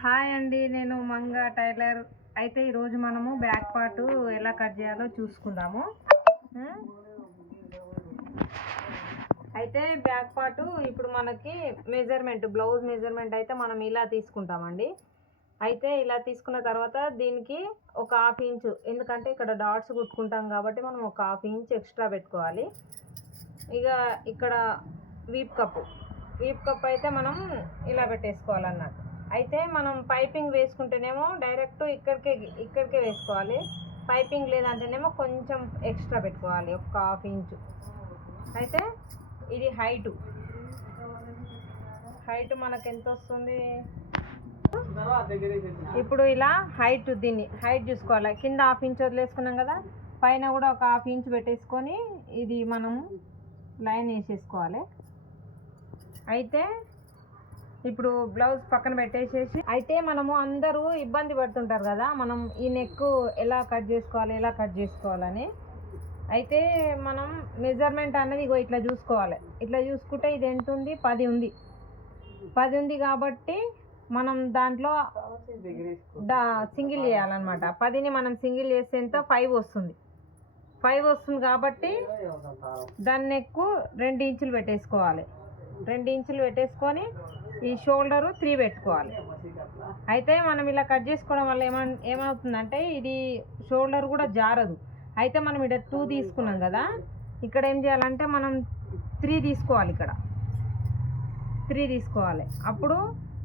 Hi అండి, నేను Manga tailor. అయితే ఈరోజు మనము బ్యాక్ పార్ట్ ఎలా కట్ చేయాలో చూసుకుందాము. అయితే బ్యాక్ పార్ట్ ఇప్పుడు మనకి మెజర్మెంట్, బ్లౌజ్ మెజర్మెంట్ అయితే మనం ఇలా తీసుకుంటామండి. అయితే ఇలా తీసుకున్న తర్వాత దీనికి ఒక హాఫ్ ఇంచు, ఎందుకంటే ఇక్కడ డాట్స్ కుట్టుకుంటాం కాబట్టి మనం ఒక హాఫ్ ఇంచ్ ఎక్స్ట్రా పెట్టుకోవాలి. ఇక ఇక్కడ వీప్ కప్ అయితే మనం ఇలా పెట్టేసుకోవాలన్నట్టు. అయితే మనం పైపింగ్ వేసుకుంటేనేమో డైరెక్ట్ ఇక్కడికే వేసుకోవాలి. పైపింగ్ లేదంటేనేమో కొంచెం ఎక్స్ట్రా పెట్టుకోవాలి, ఒక హాఫ్ ఇంచు. అయితే ఇది హైట్ మనకు ఎంత వస్తుంది? ఇప్పుడు ఇలా దీన్ని హైట్ చూసుకోవాలి. కింద హాఫ్ ఇంచ్ వదిలేసుకున్నాం కదా, పైన కూడా ఒక హాఫ్ ఇంచ్ పెట్టేసుకొని ఇది మనం లైన్ వేసేసుకోవాలి. అయితే ఇప్పుడు బ్లౌజ్ పక్కన పెట్టేసేసి, అయితే మనము అందరూ ఇబ్బంది పడుతుంటారు కదా, మనం ఈ నెక్ ఎలా కట్ చేసుకోవాలని. అయితే మనం మెజర్మెంట్ అనేది ఇగో ఇట్లా చూసుకోవాలి. ఇట్లా చూసుకుంటే ఇది ఎంత ఉంది? 10 ఉంది కాబట్టి మనం దాంట్లో సింగిల్ చేయాలన్నమాట. 10ని మనం సింగిల్ చేస్తే ఎంత? 5 వస్తుంది. 5 వస్తుంది కాబట్టి దాన్ని నెక్ 2 ఇంచులు పెట్టేసుకోవాలి. 2 ఇంచులు పెట్టేసుకొని ఈ షోల్డరు 3 పెట్టుకోవాలి. అయితే మనం ఇలా కట్ చేసుకోవడం వల్ల ఏమవుతుందంటే ఇది షోల్డర్ కూడా జారదు. అయితే మనం ఇక్కడ 2 తీసుకున్నాం కదా, ఇక్కడ ఏం చేయాలంటే మనం 3 తీసుకోవాలి. ఇక్కడ 3 తీసుకోవాలి. అప్పుడు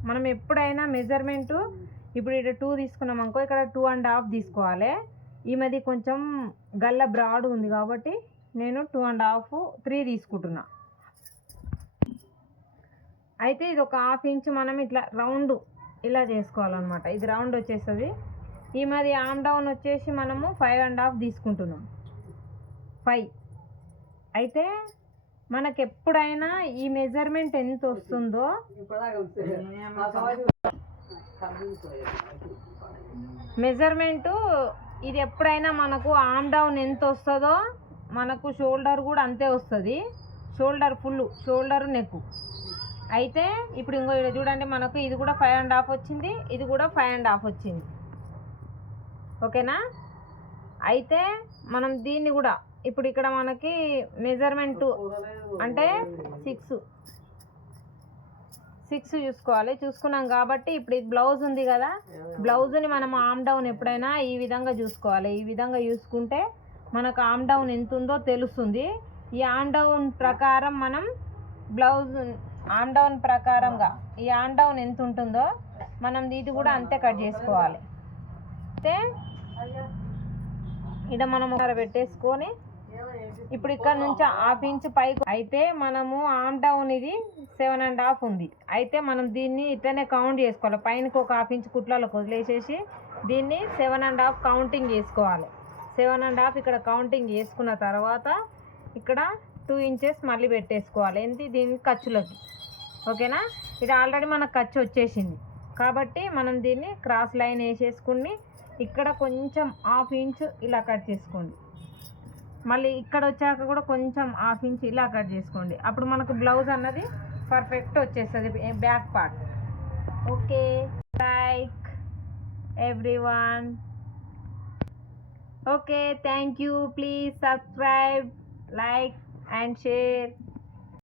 మనం ఎప్పుడైనా మెజర్మెంటు, ఇప్పుడు ఇక్కడ 2 తీసుకున్నాం అనుకో, ఇక్కడ 2.5 తీసుకోవాలి. ఈ మధ్య కొంచెం గల్ల బ్రాడ్ ఉంది కాబట్టి నేను 2.5, 3 తీసుకుంటున్నా. అయితే ఇది ఒక హాఫ్ ఇంచ్ మనం ఇట్లా రౌండ్ ఇలా చేసుకోవాలన్నమాట. ఇది రౌండ్ వచ్చేస్తుంది. ఈ మరి ఆమ్ డౌన్ వచ్చేసి మనము 5.5 తీసుకుంటున్నాం. 5. అయితే మనకు ఎప్పుడైనా ఈ మెజర్మెంట్ ఎంత వస్తుందో, మెజర్మెంటు ఇది ఎప్పుడైనా మనకు ఆమ్ డౌన్ ఎంత వస్తుందో మనకు షోల్డర్ కూడా అంతే వస్తుంది. Shoulder full, shoulder neck. అయితే ఇప్పుడు ఇంకో ఇక్కడ చూడండి, మనకు ఇది కూడా 5.5 వచ్చింది, ఇది కూడా 5.5 వచ్చింది. ఓకేనా? అయితే మనం దీన్ని కూడా ఇప్పుడు ఇక్కడ మనకి మెజర్మెంటు అంటే 6 చూసుకోవాలి. చూసుకున్నాం కాబట్టి ఇప్పుడు ఇది బ్లౌజ్ ఉంది కదా, బ్లౌజ్ని మనం ఆమ్ డౌన్ ఎప్పుడైనా ఈ విధంగా చూసుకోవాలి. ఈ విధంగా చూసుకుంటే మనకు ఆమ్ డౌన్ ఎంత ఉందో తెలుస్తుంది. ఈ ఆమ్ డౌన్ ప్రకారం మనం బ్లౌజ్ ఆమ్ డౌన్ ప్రకారంగా ఈ ఆమ్ డౌన్ ఎంత ఉంటుందో మనం ఇది కూడా అంతే కట్ చేసుకోవాలి. అయితే ఇక్కడ మనం పెట్టేసుకొని ఇప్పుడు ఇక్కడ నుంచి హాఫ్ ఇంచ్ పైకి, అయితే మనము ఆమ్ డౌన్ ఇది 7.5 ఉంది. అయితే మనం దీన్ని ఇట్లనే కౌంట్ చేసుకోవాలి. పైనకి ఒక హాఫ్ ఇంచ్ కుట్లలోకి వదిలేసేసి దీన్ని 7.5 కౌంటింగ్ చేసుకోవాలి. 7.5 ఇక్కడ కౌంటింగ్ చేసుకున్న తర్వాత ఇక్కడ 2 ఇంచెస్ మళ్ళీ పెట్టేసుకోవాలి. ఏంటి? దీని ఖర్చులకి. ఓకేనా? ఇది ఆల్రెడీ మనకు ఖర్చు వచ్చేసింది కాబట్టి మనం దీన్ని క్రాస్ లైన్ వేసేసుకుని ఇక్కడ కొంచెం హాఫ్ ఇంచ్ ఇలా కట్ చేసుకోండి. మళ్ళీ ఇక్కడ వచ్చాక కూడా కొంచెం హాఫ్ ఇంచ్ ఇలా కట్ చేసుకోండి. అప్పుడు మనకు బ్లౌజ్ అన్నది పర్ఫెక్ట్ వచ్చేస్తుంది, back part. Okay, like everyone. Okay, thank you. Please subscribe, like and share.